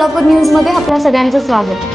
सोलापूर न्यूजमध्ये आपल्या सगळ्यांचं स्वागत.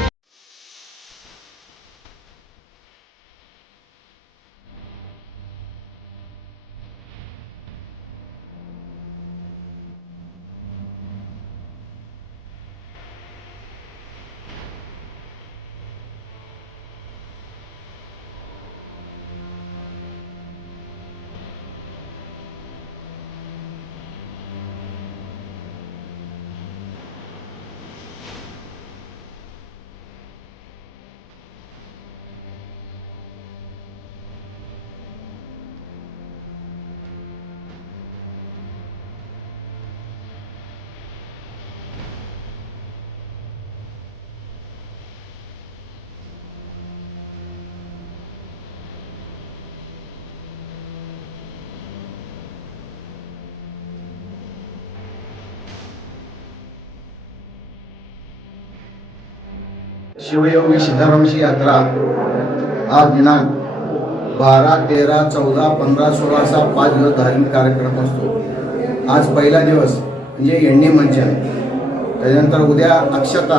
शिवयोगी सिद्धारामची यात्रा आज दिनांक 12, 13, 14, 15, 16 असा 5 दिवस धार्मिक कार्यक्रम असतो. आज पहिला दिवस म्हणजे एंडी मंचन, त्याच्यानंतर उद्या अक्षता,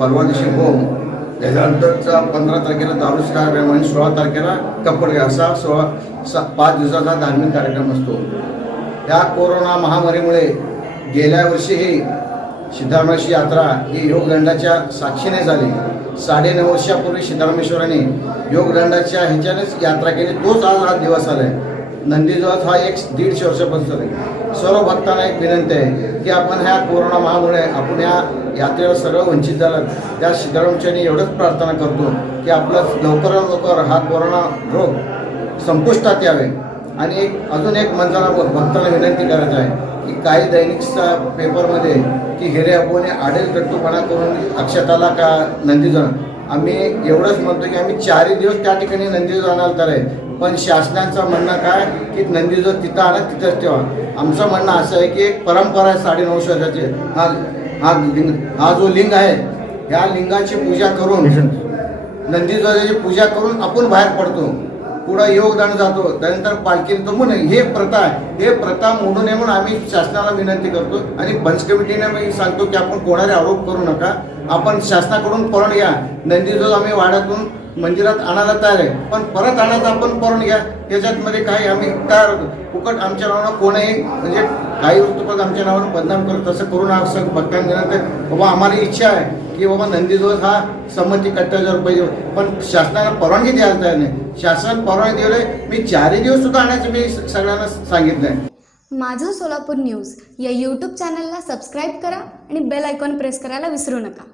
परवा दिवशी होम, त्याच्यानंतरचा 15 तारखेला दारूचा कार्यक्रम आणि 16 तारखेला कपडे असा 5 दिवसाचा धार्मिक कार्यक्रम असतो. या कोरोना महामारीमुळे गेल्या वर्षीही सिद्धारामाची यात्रा ही योगदंडाच्या साक्षीने झाली. 9.5 वर्षापूर्वी सिद्धारामेश्वरांनी योगदंडाच्या ह्याच्यानेच यात्रा केली. तोच आज हा दिवस आलाय. नंदीध्वज हा 1-1.5 वर्षापासून आहे. सर्व भक्तांना एक विनंती आहे की आपण ह्या कोरोना महामुळे आपण या यात्रेवर सर्व वंचित झालं. त्या सिद्धारामच्यानी एवढंच प्रार्थना करतो की आपलं लवकरात लवकर हा कोरोना रोग संपुष्टात यावे. आणि अजून एक मंत्राला भक्तांना विनंती करायचं आहे की काही दैनिक पेपरमध्ये की हेरे अपोने आडेल कट्टूपणा करून अक्षताला का नंदीध्वज, आम्ही एवढंच म्हणतो की आम्ही 4 दिवस त्या ठिकाणी नंदीध्वज आणाल तर आहे, पण शासनाचं म्हणणं काय की नंदीध्वज तिथं आणा तिथंच ठेवा. आमचं म्हणणं असं आहे की एक परंपरा आहे 9.5 वर्षाची. हा जो लिंग आहे ह्या लिंगाची पूजा करून नंदीध्वजाची पूजा करून आपण बाहेर पडतो, पुढं योगदान जातो, त्यानंतर पालखी तो म्हणून हे प्रथा आहे. हे प्रथा मोडू नये म्हणून आम्ही शासनाला विनंती करतो. आणि पंच कमिटीने मी सांगतो की आपण कोणाचे आरोप करू नका. आपण शासनाकडून परवानगी घ्या. नंदीध्वज आम्ही वाड्यातून मंदिरात आणायला तयार आहे, पण परत आणायचं आपण परवानगी घ्या. त्याच्यातमध्ये काही आम्ही तयार फुकट आमच्या नावानं कोणीही म्हणजे काही वृत्तपत्र आमच्या नावानं बदनाम करत तसं करू नका. असं भक्तांना विनंती आहे. बाबा आम्हाला इच्छा आहे की बाबा नंदीध्वज हा संमती कट्ट्यावर पाहिजे, पण शासनाला परवानगी द्यायला तयार नाही. शासन परवानगी दिले. मी 4 दिवस सुद्धा आणायचं मी सगळ्यांना सांगितलं आहे. माझं सोलापूर न्यूज या यूट्यूब चॅनलला सबस्क्राईब करा आणि बेल आयकॉन प्रेस करायला विसरू नका.